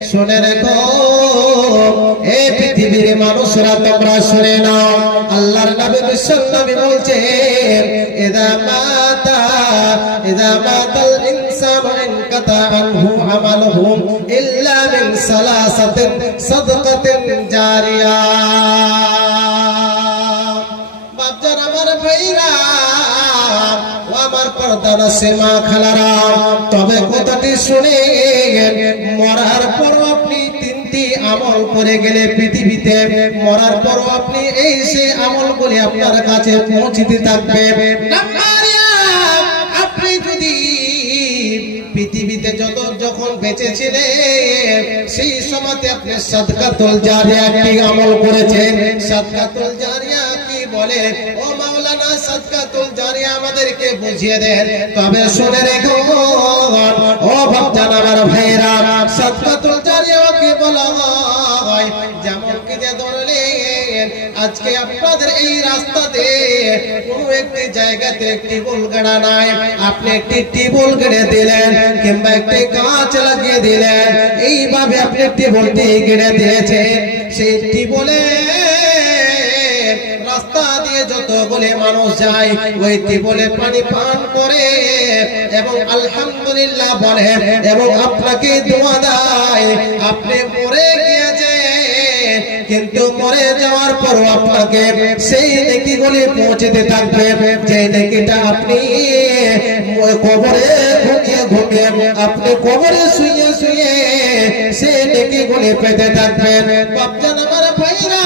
শুনে রেখো এই পৃথিবীর মানুষরা, তোমরা শুনে নাও। আল্লাহর নবী বিশ্বনবী বলছেন, ইদা মাতাল ইনসানু ইনকাতা আনহু আমালুহু ইল্লা মিন সালাসাতিন সাদকাতিন জারিয়া। বাপজান আমার ভাইরা, ও আমার পর্দার সীমা খালারা, তবে কথাটি শুনে মরার পর আপনি তিনটি আমল করে গেলে পৃথিবীতে, মরার পর আপনি এই সে আমলগুলি আপনার কাছে পৌঁছতে থাকবে। আপনি যদি পৃথিবীতে যখন বেঁচে ছিলেন সেই সময়তে আপনি সাদকাতুল জারিয়া একটি আমল করেছেন। সাদকাতুল জারিয়া কি বলে? ও মাওলানা, সাদকাতুল জারিয়া আমাদেরকে বুঝিয়ে দেন। তবে শুনে রেখো ও বাপজান আমার ভাইরা, সাদকাতুল জারিয়া কি বলা হয়? যেমন কি যে ধরলেন আজকে আপনাদের এই রাস্তাতে কোনো একটি জায়গাতে টিউবওয়েল গাড়া নাই, আপনি একটি টিউবওয়েল গেড়ে দিলেন কিংবা একটি কাঁচ লাগিয়ে দিলেন, এইভাবে আপনি টিউবওয়েলটি গেড়ে দিয়েছেন। সেই টিউবওয়েলে রাস্তা দিয়ে যতগুলি মানুষ যায় ওই টিউবওয়েলে পানি পান করে এবং আলহামদুলিল্লাহ বলে এবং আপনাকে দোয়া দেয়। আপনি মরে গিয়েছেন, কিন্তু মরে যাওয়ার পর আপনাকে সেই নেকিগুলি পৌঁছতে থাকবে, যে নেকিটা আপনি কবরে ঘুমিয়ে আপনি কবরে শুয়ে সেই নেকিগুলি পেতে থাকবেন। বাপজান আমার ভাইরা,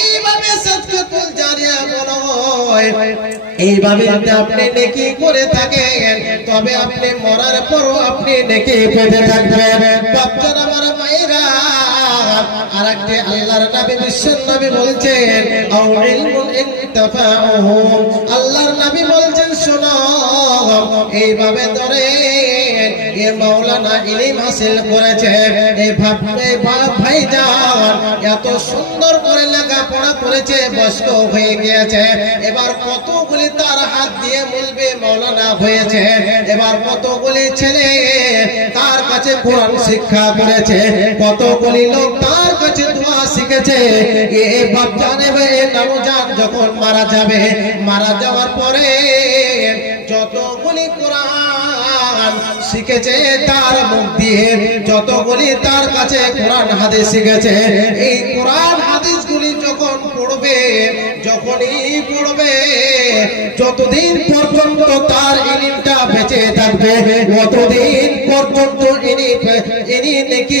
এইভাবে সাদকাতুল জারিয়া বলা হয়। এইভাবে যদি আপনি নেকি করে থাকেন তবে আপনি মরার পরও আপনি নেকি পেতে থাকবেন। বাপজান আমার ভাইরা, আরেকটি আল্লাহর নবী বিশ্বনবী বলছেন, আও ইলমুন ইনতাফাহু, আল্লাহর নবী বলছেন শোনো, এইভাবে ধরে এ মাওলানা ইলম হাসিল করেছে, এই ভাইজান এত সুন্দর করে লেখাপড়া করেছে, বয়স্ক হয়ে গিয়েছে, এবার কতগুলি তার হাত দিয়ে বলবে মাওলানা হয়েছে, এবার কতগুলি ছেলে তার কাছে কোরআন শিক্ষা করেছে, কতগুলি লোক তার কাছে দোয়া শিখেছে। এ বাপ জানে নওজান যখন মারা যাবে, মারা যাওয়ার পরে যতগুলি কোরআন শিখেছে তার মুখ দিয়ে, যতগুলি তার কাছে কোরআন হাদিস শিখেছে, এই কোরআন হাদিসগুলি যখন পড়বে, যখনই পড়বে, যতদিন পর্যন্ত তার ইলমটা বেঁচে থাকবে ততদিন পর্যন্ত ইনি নেকি